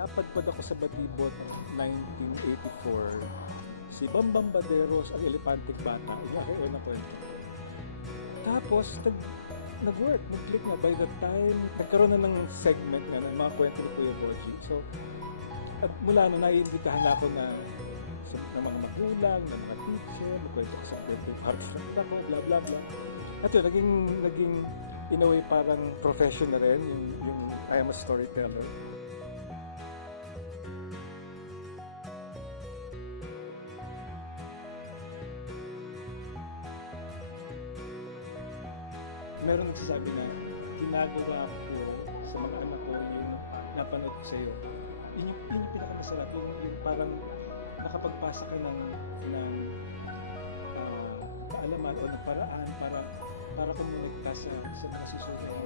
Napadpad ako sa Batibot ng 1984. Si Bambang Baderos, ang Elepantic Bata. Yun na kwento. Tapos, nag-work, nag-click na. By the time, nagkaroon na ng segment na ng mga kwento ni Kuya Boji. So, at mula na naiimbitahan ako na ng mga magulang, ng mga teacher, nagkwento ko sa birthday party ako, blah blah blah. At yun, naging in a way parang profession na rin, yung I am a storyteller. Meron nagsasabi na ginagawa ko sa mga anak ko yung napanood ko sa iyo. Yun yung pinakamasarap, yung parang nakapagpasa ka ng kaalaman o ng paraan para kumulekta sa mga susunod